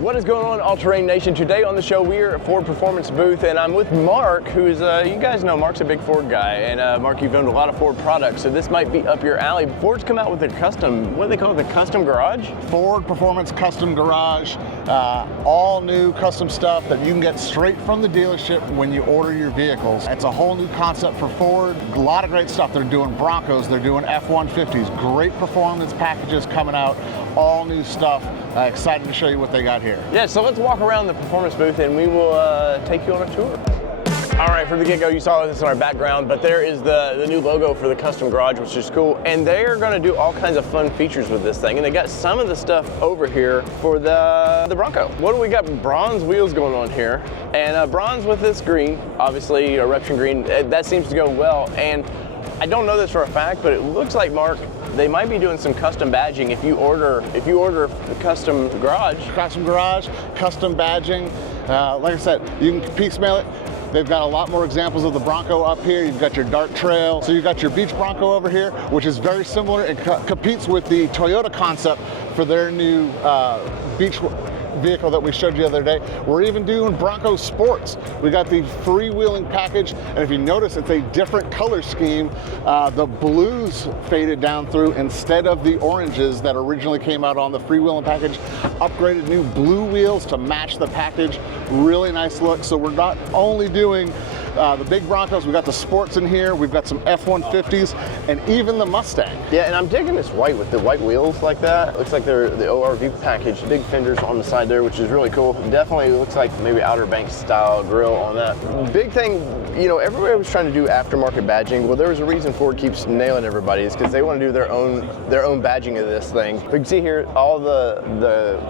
What is going on, All Terrain Nation? Today on the show, we are at Ford Performance booth, and I'm with Mark, who is, you guys know Mark's a big Ford guy, and Mark, you've owned a lot of Ford products, so this might be up your alley. Ford's come out with their custom, what do they call it, the custom garage? Ford Performance Custom Garage, all new custom stuff that you can get straight from the dealership when you order your vehicles. It's a whole new concept for Ford, a lot of great stuff. They're doing Broncos, they're doing F-150s, great performance packages coming out, all new stuff. Excited to show you what they got here. Yeah, so let's walk around the performance booth and we will take you on a tour. All right, from the get-go, you saw this in our background, but there is the new logo for the custom garage, which is cool. And they're gonna do all kinds of fun features with this thing. And they got some of the stuff over here for the Bronco. What do we got? Bronze wheels going on here. And bronze with this green, obviously eruption green, that seems to go well. And I don't know this for a fact, but it looks like, Mark, they might be doing some custom badging if you order the custom garage. Custom garage, custom badging. Like I said, you can piecemeal it. They've got a lot more examples of the Bronco up here. You've got your dark trail. So you've got your beach Bronco over here, which is very similar. It competes with the Toyota concept for their new beach vehicle that we showed you the other day. We're even doing Bronco Sports. We got the freewheeling package, and if you notice, it's a different color scheme. The blues faded down through instead of the oranges that originally came out on the freewheeling package. Upgraded new blue wheels to match the package. Really nice look. So we're not only doing the big Broncos, we've got the sports in here, we've got some F-150s, and even the Mustang. Yeah, and I'm digging this white with the white wheels like that. Looks like they're the ORV package, big fenders on the side there, which is really cool. Definitely looks like maybe Outer Banks style grill on that. Big thing, you know, everybody was trying to do aftermarket badging. Well, there was a reason Ford keeps nailing everybody, is because they want to do their own badging of this thing. We can see here all the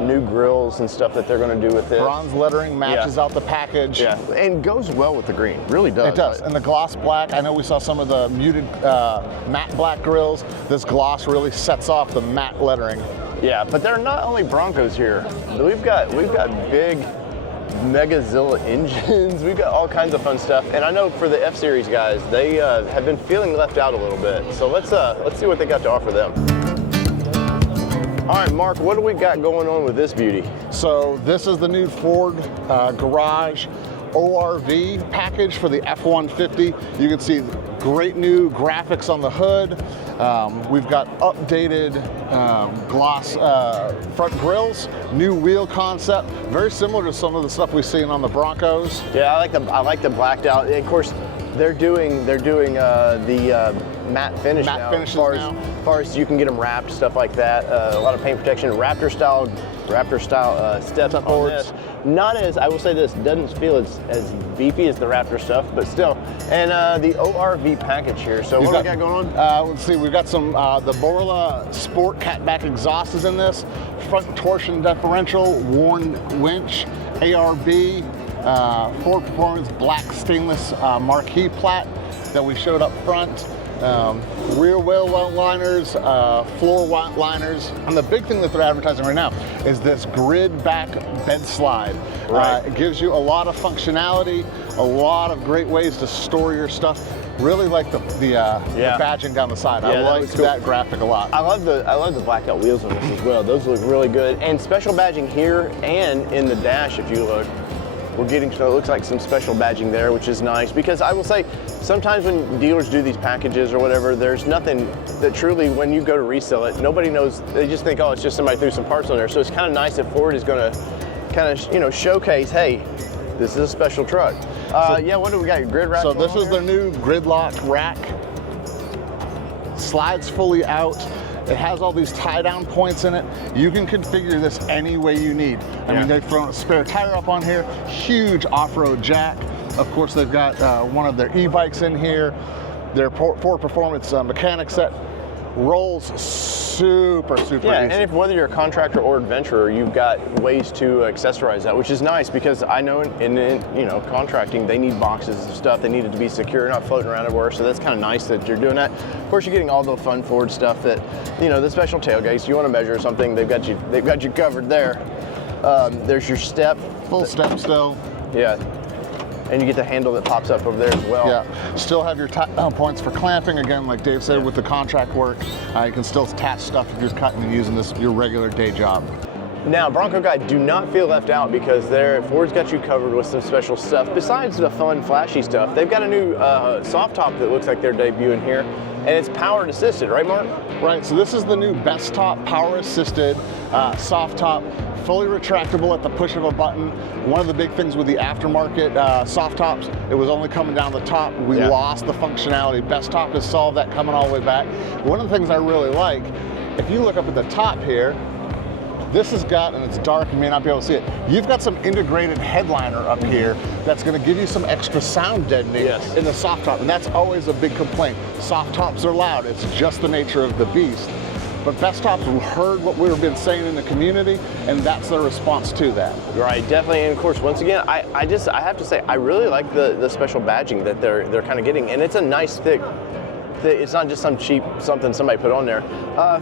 new grills and stuff that they're going to do with this. Bronze lettering matches out the package. Yeah, and goes well with the green. Really does. It does. And the gloss black, I know we saw some of the muted matte black grills. This gloss really sets off the matte lettering. Yeah, but they're not only Broncos here. We've got big Megazilla engines. We've got all kinds of fun stuff. And I know for the F-Series guys, they have been feeling left out a little bit. So let's see what they got to offer them. All right, Mark, what do we got going on with this beauty? So this is the new Ford Garage ORV package for the F-150. You can see great new graphics on the hood. We've got updated gloss front grills, new wheel concept, very similar to some of the stuff we've seen on the Broncos. Yeah, I like the blacked out. And of course, they're doing the matte finish now. As far as you can get them wrapped, stuff like that. A lot of paint protection, Raptor style steps on this. Not as, I will say this, doesn't feel as beefy as the Raptor stuff, but still. And the ORV package here. So what do we got going on? Let's see, we've got some, the Borla Sport catback exhaust is in this, front torsion differential, worn winch, ARB, Ford Performance black stainless marquee plat that we showed up front. Rear wheel well liners, floor liners, and the big thing that they're advertising right now is this grid back bed slide. Right. It gives you a lot of functionality, a lot of great ways to store your stuff. Really like the badging down the side. Yeah, I like that graphic a lot. I love the blacked out wheels on this as well. Those look really good. And special badging here and in the dash, if you look. We're getting, so it looks like some special badging there, which is nice, because I will say, sometimes when dealers do these packages or whatever, there's nothing that truly, when you go to resell it, nobody knows, they just think, oh, it's just somebody threw some parts on there. So it's kind of nice if Ford is gonna kind of, you know, showcase, hey, this is a special truck. Yeah, what do we got, grid rack? So this is their new gridlock rack. Slides fully out. It has all these tie-down points in it. You can configure this any way you need. I mean, they've thrown a spare tire up on here, huge off-road jack. Of course, they've got one of their e-bikes in here. Their Ford Performance mechanic set rolls super easy. And if whether you're a contractor or adventurer, you've got ways to accessorize that, which is nice, because I know in you know, contracting, they need boxes of stuff. They need it to be secure, not floating around everywhere. So that's kind of nice that you're doing that. Of course, you're getting all the fun Ford stuff that, you know, the special tailgates. You want to measure something, they've got you covered there. There's your step, full step still. Yeah. And you get the handle that pops up over there as well. Yeah, still have your points for clamping. Again, like Dave said, with the contract work, you can still attach stuff if you're cutting and using this your regular day job. Now, Bronco Guy, do not feel left out because Ford's got you covered with some special stuff. Besides the fun, flashy stuff, they've got a new soft top that looks like they're debuting here, and it's powered assisted, right, Mark? Right, so this is the new Best Top power assisted soft top, fully retractable at the push of a button. One of the big things with the aftermarket soft tops, it was only coming down the top. We lost the functionality. Best Top has solved that coming all the way back. One of the things I really like, if you look up at the top here, this has got, and it's dark, you may not be able to see it, you've got some integrated headliner up here that's going to give you some extra sound deadening in the soft top, and that's always a big complaint. Soft tops are loud, it's just the nature of the beast. But Best Tops heard what we've been saying in the community, and that's their response to that. Right, definitely, and of course, once again, I have to say, I really like the special badging that they're kind of getting, and it's a nice thick. It's not just some cheap something somebody put on there.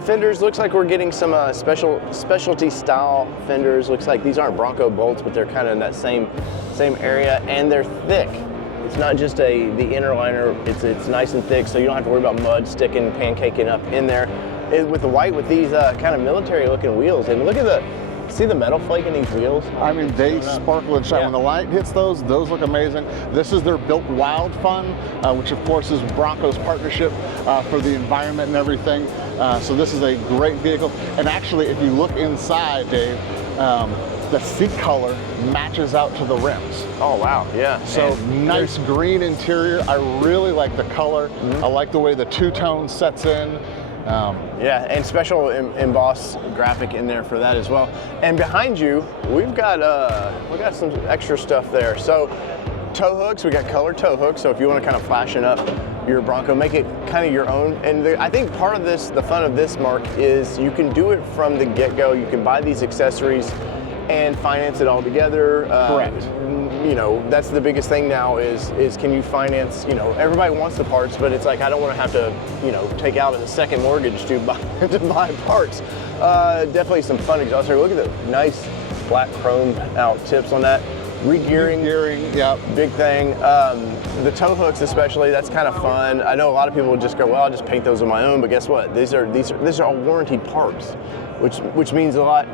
Fenders, looks like we're getting some specialty style fenders. Looks like these aren't Bronco bolts, but they're kind of in that same area, and they're thick. It's not just the inner liner, it's nice and thick, so you don't have to worry about mud sticking, pancaking up in there. With the white, with these kind of military looking wheels, and look at see the metal flake in these wheels? I mean, they sparkle and shine. When the light hits those look amazing. This is their Built Wild Fund, which of course is Bronco's partnership for the environment and everything. So this is a great vehicle. And actually, if you look inside, Dave, the seat color matches out to the rims. Oh, wow, yeah. So nice green interior. I really like the color. I like the way the two-tone sets in. Yeah, and special embossed graphic in there for that as well. And behind you, we've got some extra stuff there. So tow hooks, we got colored tow hooks. So if you want to kind of fashion up your Bronco, make it kind of your own. And I think part of this, the fun of this, Mark, is you can do it from the get-go. You can buy these accessories and finance it all together. Correct. You know, that's the biggest thing now is can you finance, you know, everybody wants the parts, but it's like, I don't want to have to, you know, take out a second mortgage to buy parts. Definitely some fun exhaust. Look at the nice black chrome out tips on that. Regearing, yeah, big thing. The tow hooks especially, that's kind of fun. I know a lot of people would just go, well, I'll just paint those on my own, but guess what? These are all warranted parts, which means a lot.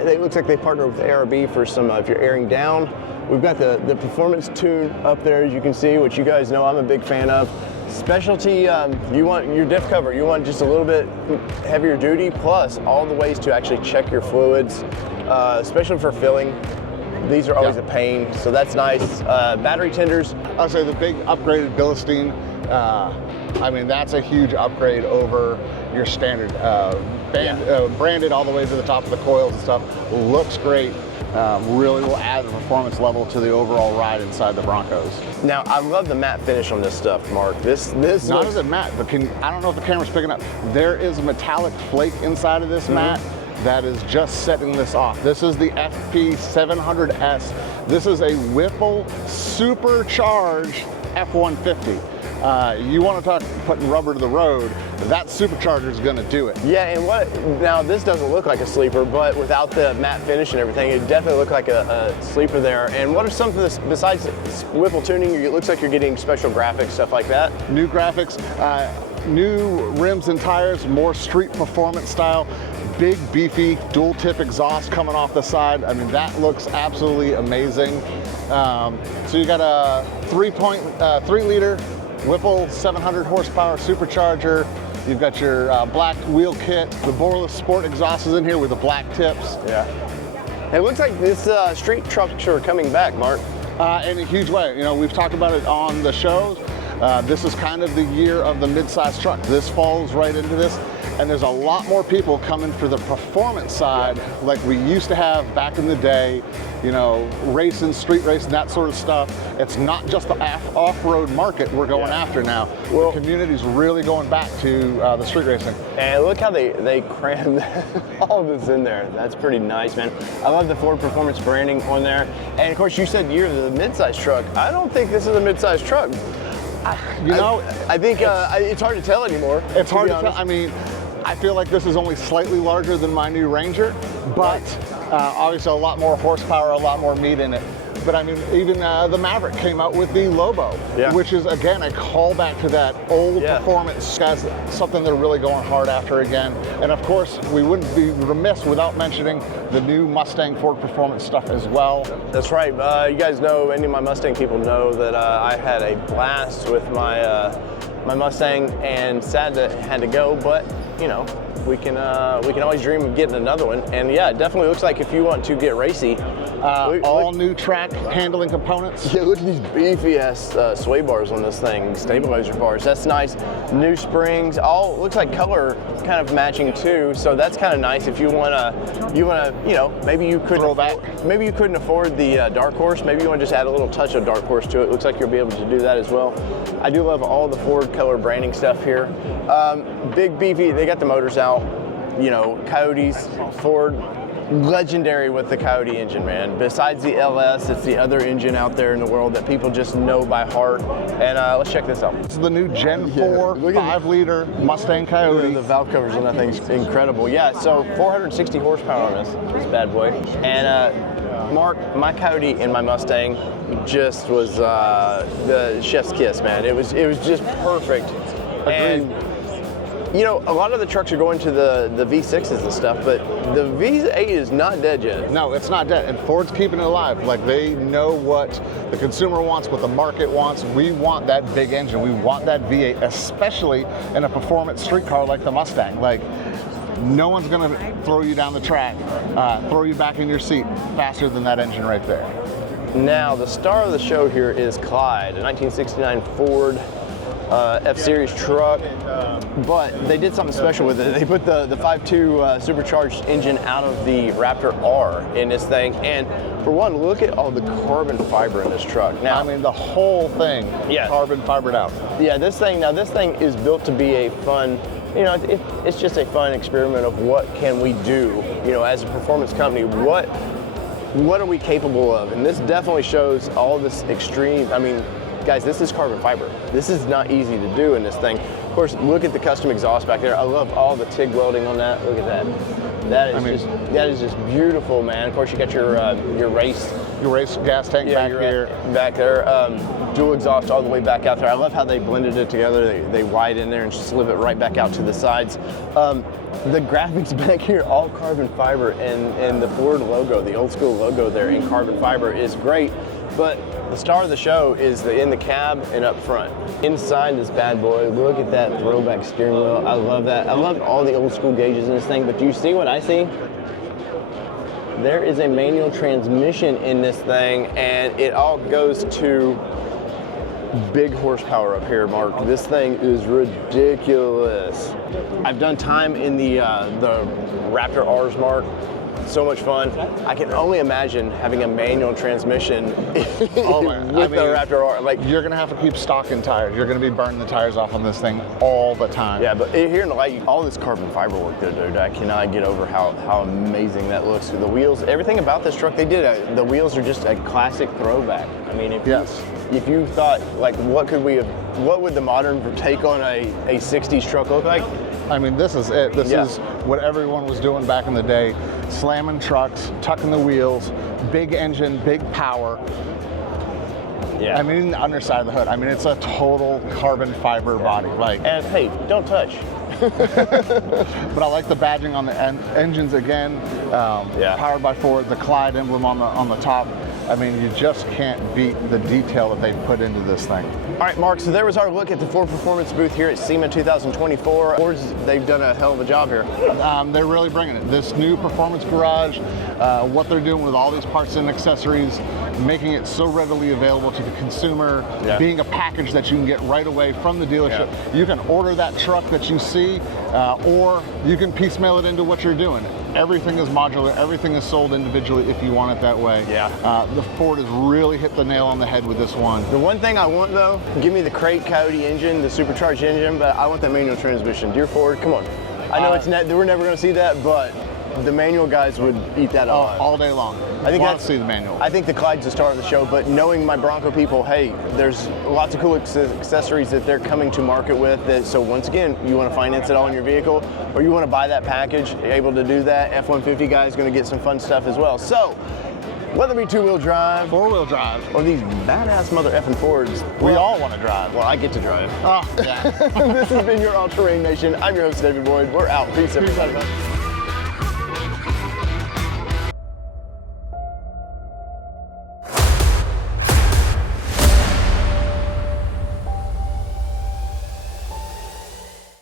It looks like they partner with ARB for some, if you're airing down. We've got the performance tune up there, as you can see, which you guys know I'm a big fan of. Specialty, you want your diff cover, you want just a little bit heavier duty, plus all the ways to actually check your fluids, especially for filling. These are always a pain, so that's nice. Battery tenders. I'll say the big upgraded Bilstein, I mean, that's a huge upgrade over your standard. Branded all the way to the top of the coils and stuff. Looks great. Really will add the performance level to the overall ride inside the Broncos. Now, I love the matte finish on this stuff, Mark. This not as a matte, but I don't know if the camera's picking up. There is a metallic flake inside of this matte that is just setting this off. This is the FP700S. This is a Whipple supercharged F-150. You want to talk putting rubber to the road, that supercharger is going to do it. Yeah, and now this doesn't look like a sleeper, but without the matte finish and everything, it definitely looked like a sleeper there. And what are some of this, besides Whipple tuning, it looks like you're getting special graphics, stuff like that? New graphics, new rims and tires, more street performance style, big beefy dual tip exhaust coming off the side. I mean, that looks absolutely amazing. So you got a 3 liter Whipple 700 horsepower supercharger. You've got your black wheel kit. The boreless sport exhaust is in here with the black tips. Yeah. It looks like this street trucks are coming back, Mark. In a huge way. You know, we've talked about it on the shows. This is kind of the year of the mid-size truck. This falls right into this. And there's a lot more people coming for the performance side like we used to have back in the day, you know, racing, street racing, that sort of stuff. It's not just the off-road market we're going after now. Well, the community's really going back to the street racing. And look how they crammed all this in there. That's pretty nice, man. I love the Ford Performance branding on there. And of course, you said you're the mid-size truck. I don't think this is a mid-size truck. I think it's hard to tell anymore. It's hard to tell. I mean, I feel like this is only slightly larger than my new Ranger, but obviously a lot more horsepower, a lot more meat in it. But I mean, even the Maverick came out with the Lobo, which is, again, a callback to that old performance. That's something they're really going hard after again. And of course, we wouldn't be remiss without mentioning the new Mustang Ford Performance stuff as well. That's right. You guys know, any of my Mustang people know that I had a blast with my my Mustang, and sad that it had to go, but you know, we can always dream of getting another one. And yeah, it definitely looks like if you want to get racy, all new track handling components. Yeah, look at these beefy ass sway bars on this thing, stabilizer bars. That's nice. New springs, all looks like color kind of matching too. So that's kind of nice. If you wanna, you know, maybe you couldn't afford the Dark Horse. Maybe you want to just add a little touch of Dark Horse to it. Looks like you'll be able to do that as well. I do love all the Ford color branding stuff here. Big beefy. They got the motors out. You know, Coyotes, Ford. Legendary with the Coyote engine, man. Besides the LS, it's the other engine out there in the world that people just know by heart. And let's check this out. This is the new Gen 4 5-liter Mustang Coyote. The valve covers on that thing's incredible. Yeah, so 460 horsepower on this bad boy. And Mark, my Coyote and my Mustang just was the chef's kiss, man. It was just perfect. Agreed. And you know, a lot of the trucks are going to the V6s and stuff, but the V8 is not dead yet. No, it's not dead, and Ford's keeping it alive. Like, they know what the consumer wants, what the market wants. We want that big engine. We want that V8, especially in a performance street car like the Mustang. Like, no one's gonna throw you down the track, throw you back in your seat faster than that engine right there. Now, the star of the show here is Clyde, a 1969 Ford F-Series truck, but they did something special with it. They put the 5.2 supercharged engine out of the Raptor R in this thing, and for one, look at all the carbon fiber in this truck. Now, I mean, the whole thing, carbon fibered out. Yeah, this thing is built to be a fun, you know, it's just a fun experiment of what can we do, you know, as a performance company, what are we capable of? And this definitely shows all this extreme, I mean, guys, this is carbon fiber. This is not easy to do in this thing. Of course, look at the custom exhaust back there. I love all the TIG welding on that. Look at that. That is just beautiful, man. Of course, you got your race gas tank back here. Back there. Dual exhaust all the way back out there. I love how they blended it together. They wide in there and slip it right back out to the sides. The graphics back here, all carbon fiber, and the Ford logo, the old school logo there in carbon fiber is great. But the star of the show is in the cab and up front. Inside this bad boy, look at that throwback steering wheel. I love that. I love all the old school gauges in this thing, but do you see what I see? There is a manual transmission in this thing, and it all goes to big horsepower up here, Mark. This thing is ridiculous. I've done time in the Raptor R's, Mark. So much fun. I can only imagine having a manual transmission with the Raptor R. Like, you're gonna have to keep stocking tires. You're gonna be burning the tires off on this thing all the time. Yeah, but here in the light, all this carbon fiber work there, dude. I cannot get over how amazing that looks. The wheels, everything about this truck, they did. The wheels are just a classic throwback. I mean, if you thought, like, what would the modern take on a 60s truck look like? I mean, this is it. This is what everyone was doing back in the day. Slamming trucks, tucking the wheels, big engine, big power. Yeah. I mean, the underside of the hood. I mean, it's a total carbon fiber body. Like, and hey, don't touch. But I like the badging on the engines again. Powered by Ford, the Clyde emblem on the top. I mean, you just can't beat the detail that they put into this thing. All right, Mark, so there was our look at the Ford Performance booth here at SEMA 2024. Ford's, they've done a hell of a job here. They're really bringing it. This new performance garage, what they're doing with all these parts and accessories, making it so readily available to the consumer, being a package that you can get right away from the dealership. You can order that truck that you see, or you can piecemeal it into what you're doing. Everything is modular, everything is sold individually if you want it that way. The Ford has really hit the nail on the head with this one. The one thing I want though, give me the Crate Coyote engine, the supercharged engine, but I want that manual transmission. Dear Ford, come on. I know we're never gonna see that, but the manual guys would eat that all day long. I think want to see the manual. I think the Clyde's the star of the show, but knowing my Bronco people, hey, there's lots of cool accessories that they're coming to market with. So once again, you want to finance it all in your vehicle, or you want to buy that package, you're able to do that. F-150 guy is going to get some fun stuff as well. So Whether it be two-wheel drive, four-wheel drive, or these badass mother effing Fords. we all want to drive. Well, I get to drive. Oh, yeah. This has been your All Terrain Nation. I'm your host, David Boyd. We're out. Peace, everybody.